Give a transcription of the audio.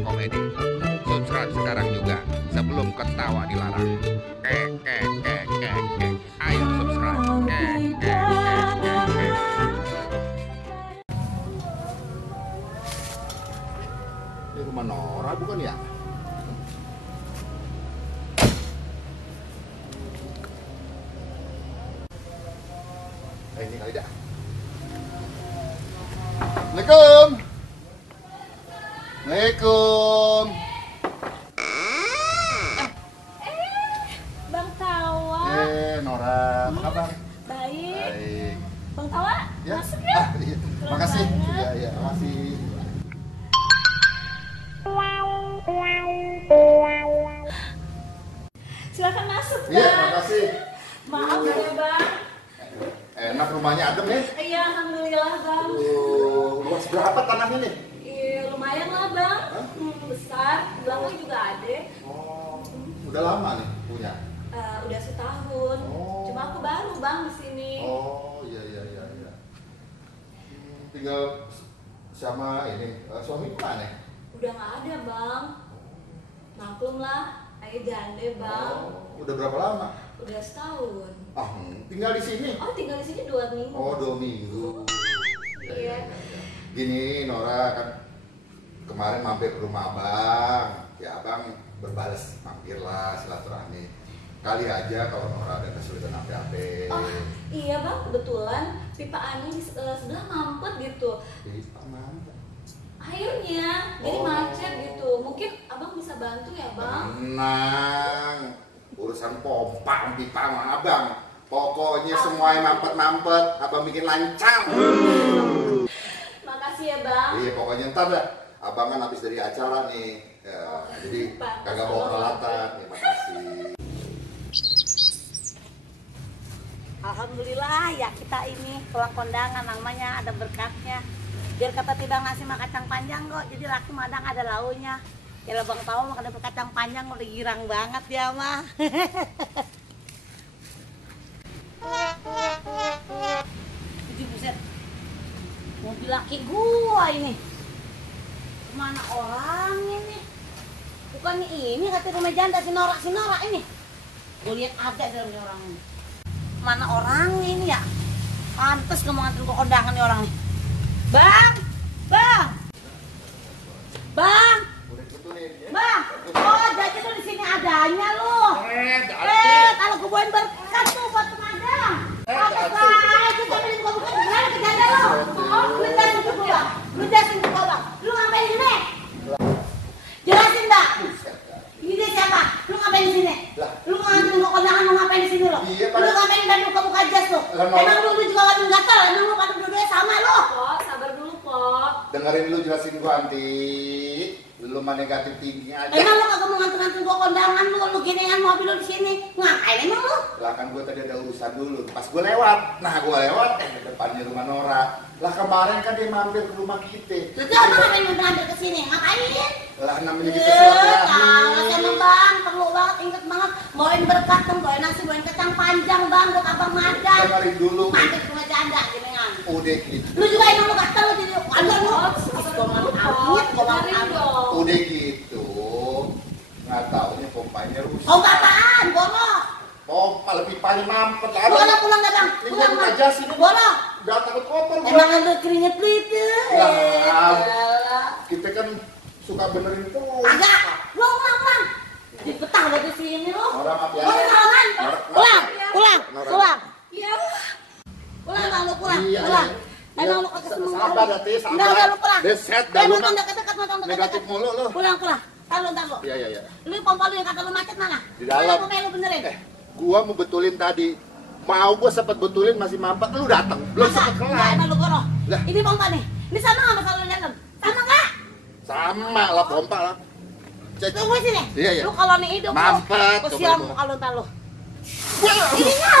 Komedi. Subscribe sekarang juga sebelum ketawa dilarang. Ayo subscribe. Ini rumah Nora bukan ya? Ini kali dah. Assalamualaikum. Assalamualaikum. Bang Tawa. Nora, apa kabar? Baik. Baik. Bang Tawa, Ya. masuk ya. Iya. Keren Makasih. banget. Ya, makasih. Silakan masuk, Bang. Iya, makasih. Maaf ya, Bang. Enak rumahnya adem ya. Iya, alhamdulillah, Bang. Luas berapa tanahnya nih? Iya, lumayan lah, Bang. Hah? Besar. Belakang juga ada. Oh, udah lama nih punya. Udah setahun. Oh. Cuma aku baru, Bang, di sini. Oh, iya. Tinggal sama ini suami mana? Udah nggak ada, Bang. Maklum lah, ayo jande, Bang. Oh, udah berapa lama? Udah setahun. Tinggal di sini. Oh, tinggal di sini 2 minggu. Oh, 2 minggu. Iya. Gini, Nora, kan kemarin mampir ke rumah abang. Ya, abang berbales mampirlah silaturahmi. Kali aja kalau Nora ada kesulitan apa-apa. Oh iya Bang, kebetulan pipa angin di sebelah mampet gitu. Pipa mampet. Airnya jadi Oh. macet gitu. Mungkin Abang bisa bantu ya Bang? Tenang, urusan pompa pipa sama abang. Pokoknya semua yang mampet-mampet, abang bikin lancang. Makasih ya Bang. Iya, pokoknya ntar dah. Abang kan habis dari acara nih. Ya, jadi pantas kagak bawa abang peralatan. Terima kasih. Alhamdulillah ya kita ini pulang kondangan namanya ada berkatnya. Biar kata tidak ngasih mah kacang panjang kok, jadi laki madang ada launya. Ya lah Bang tahu makan dapet kacang panjang udah girang banget ya mah. Jadi buset, mobil laki gua ini. Kemana orang ini? Bukan ini kata rumah janda si Nora ini. Gue lihat ada dalamnya orang ini. Mana orang ini ya? Pantes gak mau nganterin ke kondangan nih orang nih. Bang! Udah betulin ya. Bang! Oh jadi tuh di sini adanya lu. Kalau gue bawain berkat tuh buat pemadam. Apa aja tapi buka-buka gimana ke janda lu? Oh, lu jelasin ke gua. Bang. Lu ngapain di sini? Jelasin, Mbak. Ini siapa? Lu ngapain di sini? Lu nganterin ke kondangan mau ngapain di sini lo? Iya, Lu ngapain dan buka-buka jas lo? Emang lu juga gak gatal? Emang lu pada dua-duanya sama lo? Pok, sabar dulu Pok. Dengerin dulu jelasin gua Anti. Lu mah negatif tinggi aja. Emang lu kagak mau nganterin gua kondangan lu ginian mobil lu di sini. Ngapain emang lu? Lah kan gua tadi ada urusan dulu. Pas gua lewat. Nah, gua lewat di depannya rumah Nora. Lah kemarin kan dia mampir ke rumah kita. Lu tuh apa ngapain mampir ke sini? Ngapain? Lah namanya kita silaturahmi. Tahu sama Bang, perlu banget inget banget. Bawain berkat dong, bawain nasi, bawain kacang panjang Bang buat Abang Madan. Dengerin dulu. Mampir ke rumah janda jenengan. Udah gitu. Lu juga emang lu gatel lu jadi ada lu. Dengerin dong. Udah gitu. Nggak taunya pompanya rusak. Oh apaan? Bolos. Pompa lebih paling mampet. Bolos pulang gak Bang? Ini Pulang gua Bang. aja sini. Bolos. Udah takut kotor gua. Emang ada keringet lu itu. Lah. Elah. Kita kan suka benerin tuh. Agak. Pulang. Di petang dari sini lu. Nora maaf ya. Pulang. Pulang. Iya. Pulang Bang, lu pulang. Iya, Pulang. iya. Emang lu kagak seneng. Sabar Dati, sabar. Enggak lu pulang. Deset dah lu Emang mah. dekat-dekat mau Negatif mulu lu. Pulang. Ntar lu. Iya. Lu pompa lu yang kata lu macet mana? Di dalam. Mana lu benerin? Gua mau betulin tadi. Mau gua sempet betulin masih mampet, lu datang. Belum Masa? sempet Enggak, kelar. emang lu goroh. Lah. Ini pompa nih. Ini sama nggak masalah lu dalam? Sama nggak? Sama lah pompa lah. Cek. Tunggu sini. Iya. Lu kalau nih hidup Mampet. Lu siram Coba. kalau ntar lu. Wah. Ininya.